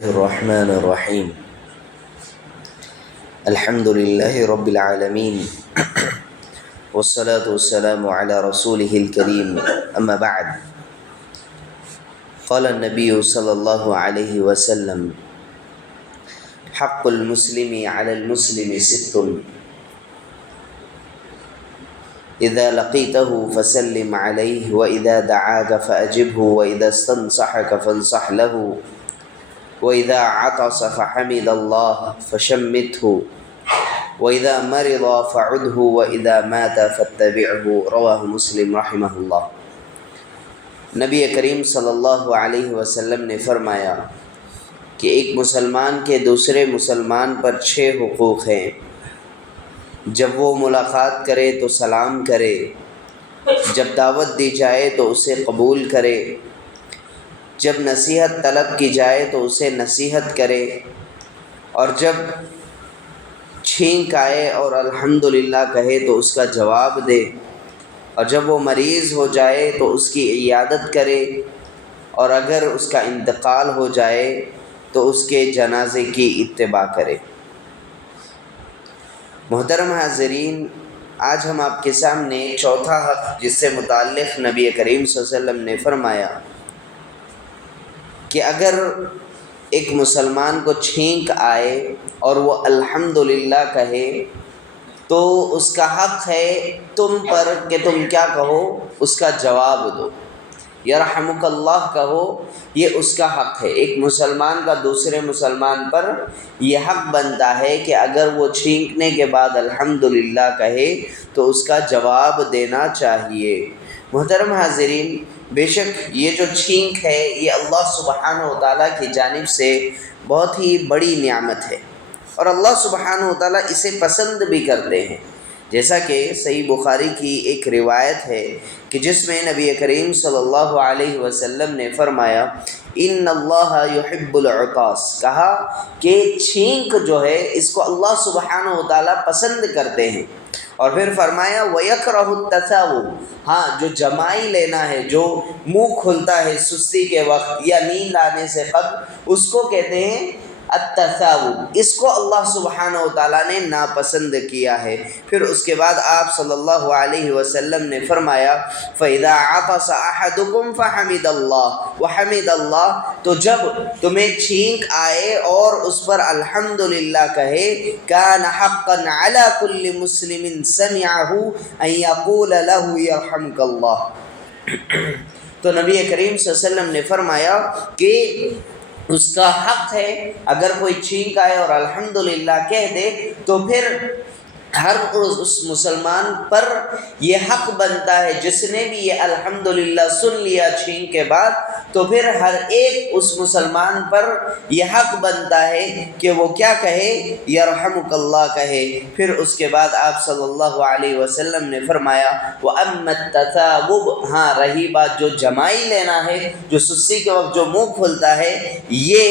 الرحمن الرحيم. الحمد لله رب العالمين والصلاة والسلام على رسوله الكريم. أما بعد، قال النبي صلى الله عليه وسلم: حق المسلم على المسلم ست: إذا لقيته فسلم عليه، وإذا دعاك فأجبه، وإذا استنصحك فانصح له، وإذا عطس فحمد الله فشمته، وإذا مرض فعده، وإذا مات فاتبعه. رواہ مسلم رحمہ اللہ۔ نبی کریم صلی اللہ علیہ وسلم نے فرمایا کہ ایک مسلمان کے دوسرے مسلمان پر 6 حقوق ہیں۔ جب وہ ملاقات کرے تو سلام کرے، جب دعوت دی جائے تو اسے قبول کرے، جب نصیحت طلب کی جائے تو اسے نصیحت کرے، اور جب چھینک آئے اور الحمدللہ کہے تو اس کا جواب دے، اور جب وہ مریض ہو جائے تو اس کی عیادت کرے، اور اگر اس کا انتقال ہو جائے تو اس کے جنازے کی اتباع کرے۔ محترم حاضرین، آج ہم آپ کے سامنے چوتھا حق جس سے متعلق نبی کریم صلی اللہ علیہ وسلم نے فرمایا کہ اگر ایک مسلمان کو چھینک آئے اور وہ الحمدللہ کہے تو اس کا حق ہے تم پر کہ تم کیا کہو، اس کا جواب دو۔ یرحمک اللہ کہو، یہ اس کا حق ہے۔ ایک مسلمان کا دوسرے مسلمان پر یہ حق بنتا ہے کہ اگر وہ چھینکنے کے بعد الحمدللہ کہے تو اس کا جواب دینا چاہیے۔ محترم حاضرین، بے شک یہ جو چھینک ہے یہ اللہ سبحانہ وتعالیٰ کی جانب سے بہت ہی بڑی نعمت ہے، اور اللہ سبحانہ وتعالیٰ اسے پسند بھی کرتے ہیں۔ جیسا کہ صحیح بخاری کی ایک روایت ہے کہ جس میں نبی کریم صلی اللہ علیہ وسلم نے فرمایا: ان اللہ یحب العطاس، کہا کہ چھینک جو ہے اس کو اللہ سبحانہ وتعالیٰ پسند کرتے ہیں، اور پھر فرمایا وَيَكْرَهُ التَّثَاؤُبَ، ہاں جو جمائی لینا ہے، جو منہ کھلتا ہے سستی کے وقت یا نیند آنے سے قبل، اس کو کہتے ہیں التثاؤب۔ اس کو اللہ سبحانہ وتعالیٰ نے ناپسند کیا ہے۔ پھر اس کے بعد آپ صلی اللہ علیہ وسلم نے فرمایا فَإِذَا عَطَسَ أَحَدُكُمْ فَحَمِدَ اللَّهُ وَحَمِدَ اللَّهُ، تو جب تمہیں چھینک آئے اور اس پر الحمدللہ کہے، كَانَ حَقًّا عَلَى كُلِّ مُسْلِمٍ سَمِعَهُ أَن يَقُولَ لَهُ يَرْحَمْكَ اللَّهُ۔ تو نبی کریم صلی اللہ علیہ وسلم نے فرمایا کہ اس کا حق ہے اگر کوئی چھینک آئے اور الحمدللہ کہہ دے تو پھر ہر اس مسلمان پر یہ حق بنتا ہے جس نے بھی یہ الحمدللہ سن لیا چھینک کے بعد، تو پھر ہر ایک اس مسلمان پر یہ حق بنتا ہے کہ وہ کیا کہے، یرحمک اللہ کہے۔ پھر اس کے بعد آپ صلی اللہ علیہ وسلم نے فرمایا وَأَمَّا التَّثَاؤُبُ، ہاں رہی بات جو جمائی لینا ہے، جو سستی کے وقت جو منہ کھلتا ہے، یہ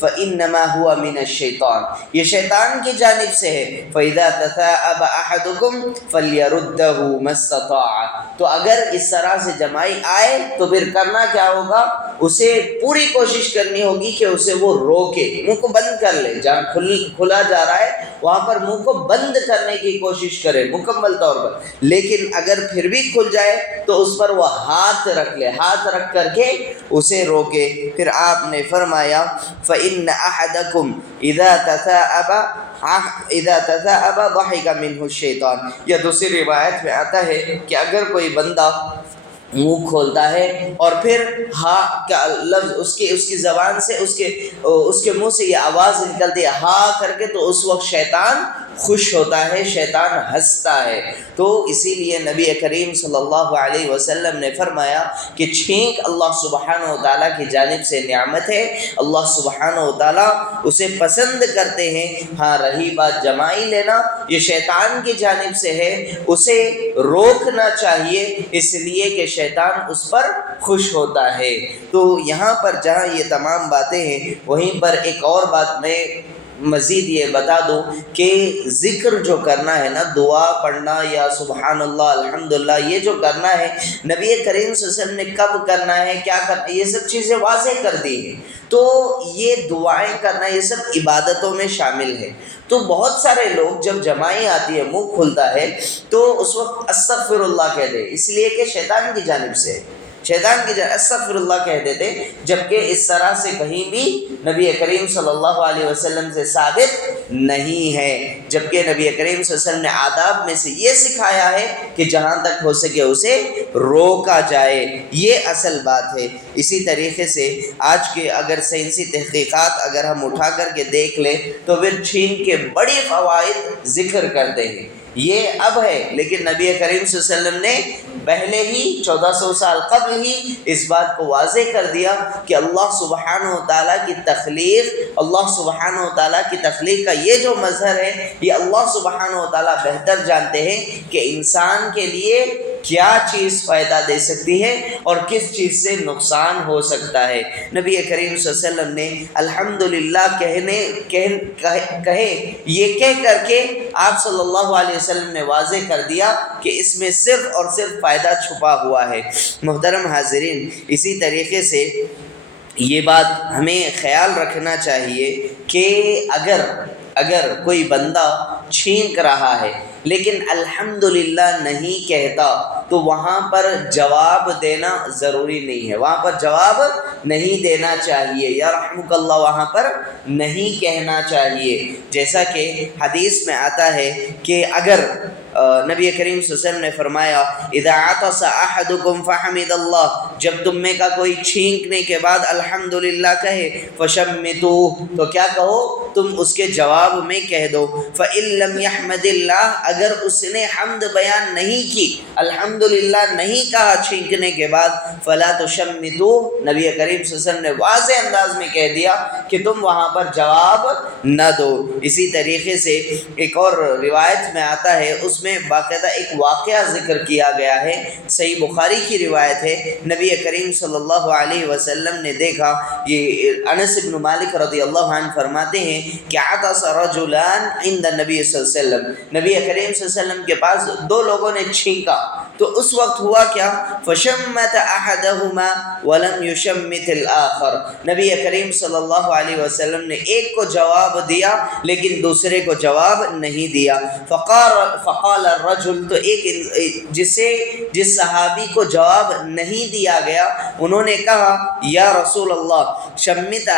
فَإِنَّمَا هُوَ مِنَ الشَّيْطَانِ، یہ شیطان کی جانب سے ہے۔ فَإِذَا تَثَاءَبَ أَحَدُكُمْ فَلْيَرُدَّهُ مَا اسْتَطَاعَ، تو اگر اس طرح سے جمائی آئے تو پھر کرنا کیا ہوگا، اسے پوری کوشش کرنی ہوگی کہ اسے وہ روکے، منہ کو بند کر لے، جہاں کھلا جا رہا ہے وہاں پر منہ کو بند کرنے کی کوشش کرے مکمل طور پر۔ لیکن اگر پھر بھی کھل جائے تو اس پر وہ ہاتھ رکھ لے، ہاتھ رکھ کر کے اسے روکے۔ پھر آپ نے فرمایا فَإِنَّ أَحَدَكُمْ إِذَا تَثَاءَبَ ضَحِكَ مِنْهُ الشَّيْطَانُ، یا دوسری روایت میں آتا ہے کہ اگر کوئی بندہ منہ کھولتا ہے اور پھر ہاں کا لفظ اس کی زبان سے اس کے منہ سے یہ آواز نکلتی ہے ہاں کر کے، تو اس وقت شیطان خوش ہوتا ہے، شیطان ہنستا ہے۔ تو اسی لیے نبی کریم صلی اللہ علیہ وسلم نے فرمایا کہ چھینک اللہ سبحانہ وتعالیٰ کی جانب سے نعمت ہے، اللہ سبحانہ وتعالیٰ اسے پسند کرتے ہیں۔ ہاں رہی بات جمائی لینا، یہ شیطان کی جانب سے ہے، اسے روکنا چاہیے، اس لیے کہ شیطان اس پر خوش ہوتا ہے۔ تو یہاں پر جہاں یہ تمام باتیں ہیں، وہیں پر ایک اور بات میں مزید یہ بتا دوں کہ ذکر جو کرنا ہے نا، دعا پڑھنا یا سبحان اللہ الحمدللہ، یہ جو کرنا ہے نبی کریم صلی اللہ علیہ وسلم نے کب کرنا ہے، کیا کرنا ہے، یہ سب چیزیں واضح کر دی ہیں۔ تو یہ دعائیں کرنا یہ سب عبادتوں میں شامل ہے۔ تو بہت سارے لوگ جب جماعی آتی ہے، منہ کھلتا ہے، تو اس وقت استغفر اللہ کہہ دے، اس لیے کہ شیطان کی جانب سے، شیطان کی جانب استغفر اللہ کہہ دیتے، جبکہ اس طرح سے کہیں بھی نبی کریم صلی اللہ علیہ وسلم سے ثابت نہیں ہے، جبکہ نبی کریم صلی اللہ علیہ وسلم نے آداب میں سے یہ سکھایا ہے کہ جہاں تک ہو سکے اسے روکا جائے، یہ اصل بات ہے۔ اسی طریقے سے آج کے اگر سائنسی تحقیقات اگر ہم اٹھا کر کے دیکھ لیں تو پھر چھین کے بڑی فوائد ذکر کرتے ہیں، یہ اب ہے، لیکن نبی کریم صلی اللہ علیہ وسلم نے پہلے ہی 1400 سال قبل ہی اس بات کو واضح کر دیا کہ اللہ سبحانہ و تعالیٰ کی تخلیق، اللہ سبحانہ و تعالیٰ کی تخلیق کا یہ جو مظہر ہے، یہ اللہ سبحانہ و تعالیٰ بہتر جانتے ہیں کہ انسان کے لیے کیا چیز فائدہ دے سکتی ہے اور کس چیز سے نقصان ہو سکتا ہے۔ نبی کریم صلی اللہ علیہ وسلم نے الحمدللہ کہے، یہ کہہ کر کے آپ صلی اللہ علیہ وسلم نے واضح کر دیا کہ اس میں صرف اور صرف فائدہ چھپا ہوا ہے۔ محترم حاضرین، اسی طریقے سے یہ بات ہمیں خیال رکھنا چاہیے کہ اگر کوئی بندہ چھینک رہا ہے لیکن الحمدللہ نہیں کہتا تو وہاں پر جواب دینا ضروری نہیں ہے، وہاں پر جواب نہیں دینا چاہیے، یا رحمک اللہ وہاں پر نہیں کہنا چاہیے، جیسا کہ حدیث میں آتا ہے کہ اگر نبی کریم صلی اللہ علیہ وسلم نے فرمایا اذا عطس احدکم فحمد اللہ، جب تم میں کا کوئی چھینکنے کے بعد الحمدللہ کہے فشمتوہ، تو کیا کہو، تم اس کے جواب میں کہہ دو، فإن لم يحمد اللہ، اگر اس نے حمد بیان نہیں کی، الحمدللہ نہیں کہا چھینکنے کے بعد، فلا تشمتوہ، نبی کریم صلی اللہ علیہ وسلم نے واضح انداز میں کہہ دیا کہ تم وہاں پر جواب نہ دو۔ اسی طریقے سے ایک اور روایت میں آتا ہے، اس میں باقاعدہ ایک واقعہ ذکر کیا گیا ہے، صحیح بخاری کی روایت ہے، نبی کریم صلی اللہ علیہ وسلم نے دیکھا، یہ انس بن مالک رضی اللہ عنہ فرماتے ہیں کہ عطس رجلان عند النبی صلی اللہ علیہ وسلم، نبی کریم صلی اللہ علیہ وسلم کے پاس دو لوگوں نے چھینکا، تو اس وقت ہوا کیا، فشمت احدہما ولم یشمت الآخر، نبی کریم صلی اللہ علیہ وسلم نے ایک کو جواب دیا لیکن دوسرے کو جواب نہیں دیا، فقال الرجل، تو ایک جس صحابی کو جواب نہیں دیا گیا انہوں نے کہا یا رسول اللہ شمت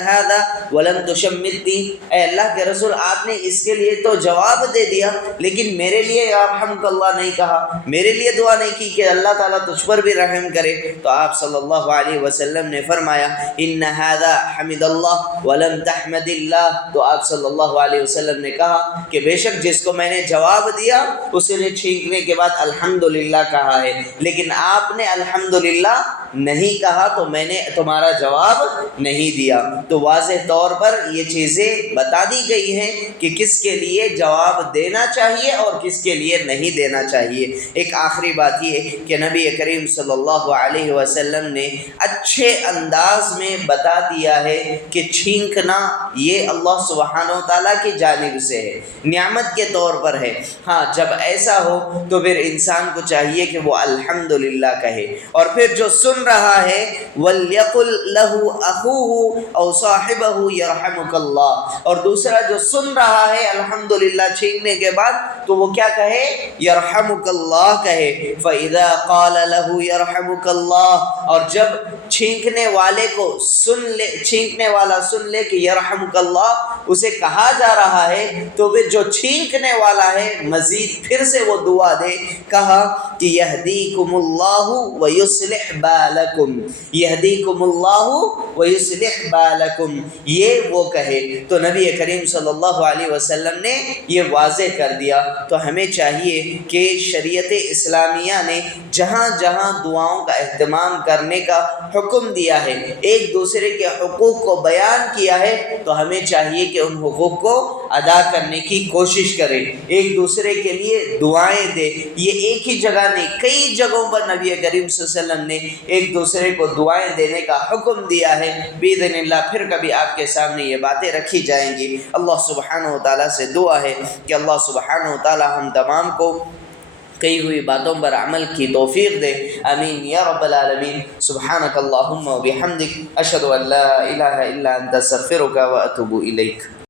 هذا ولم تشمتنی، اے اللہ کے رسول آپ نے اس کے لیے تو جواب دے دیا لیکن میرے لیے یا رحمک اللہ نہیں کہا، میرے لیے دعا نہیں کی کہ اللہ تعالیٰ تجھ پر بھی رحم کرے، تو آپ صلی اللہ علیہ وسلم نے فرمایا ان هذا حمد اللہ ولم تحمد اللہ، تو آپ صلی اللہ علیہ وسلم نے کہا کہ بے شک جس کو میں نے جواب دیا اس نے چھینکنے کے بعد الحمدللہ کہا ہے، لیکن آپ نے الحمدللہ نہیں کہا تو میں نے تمہارا جواب نہیں دیا۔ تو واضح طور پر یہ چیزیں بتا دی گئی ہیں کہ کس کے لیے جواب دینا چاہیے اور کس کے لیے نہیں دینا چاہیے۔ ایک آخری بات یہ کہ نبی کریم صلی اللہ علیہ وسلم نے اچھے انداز میں بتا دیا ہے کہ چھینکنا یہ اللہ سبحانہ و تعالیٰ کی جانب سے ہے، نعمت کے طور پر ہے۔ ہاں جب ایسا ہو تو پھر انسان کو چاہیے کہ وہ الحمدللہ کہے، اور پھر جو سن رہا ہے وَلْيَقُلْ لَهُ أَخُوهُ أَوْ صَاحِبَهُ يَرْحَمُكَ اللَّهُ، اور دوسرا جو سن رہا ہے الحمدللہ چھینکنے کے بعد تو وہ کیا کہے، يَرْحَمُكَ اللَّهُ کہے، فَإِذَا قَالَ لَهُ يَرْحَمُكَ اللَّهُ، اور جب چھینکنے والے کو چھینکنے والا سن لے کہ يَرْحَمُكَ اللَّهُ اسے کہا جا رہا ہے، تو پھر جو چھینکنے والا ہے مزید پھر سے وہ دعا دے، کہا کہ يَهْدِيكُمُ اللَّهُ وَيُصْلِحْ بَالَكُمْ، يَهْدِيكُمُ اللَّهُ وَيُصْلِحْ بَالَكُمْ، یہ وہ کہے۔ تو نبی کریم صلی اللہ علیہ وسلم نے یہ واضح کر دیا۔ تو ہمیں چاہیے کہ شریعت اسلامیہ نے جہاں جہاں دعاؤں کا اہتمام کرنے کا حکم دیا ہے، ایک دوسرے کے حقوق کو بیان کیا ہے، تو ہمیں چاہیے کہ ان حقوق کو ادا کرنے کی کوشش کرے، ایک دوسرے کے لیے دعائیں دے۔ یہ ایک ہی جگہ نہیں، کئی جگہوں پر نبی کریم صلی اللہ علیہ وسلم نے ایک دوسرے کو دعائیں دینے کا حکم دیا ہے۔ باذن اللہ پھر کبھی آپ کے سامنے یہ باتیں رکھی جائیں گی۔ اللہ سبحانہ و تعالیٰ سے دعا ہے کہ اللہ سبحانہ و تعالیٰ ہم تمام کو کہی ہوئی باتوں پر عمل کی توفیق دے، آمین یا رب العالمین۔ سبحانک اللہم و بحمدک، اشہد ان لا الہ الا انت، استغفرک و اتوب الیک۔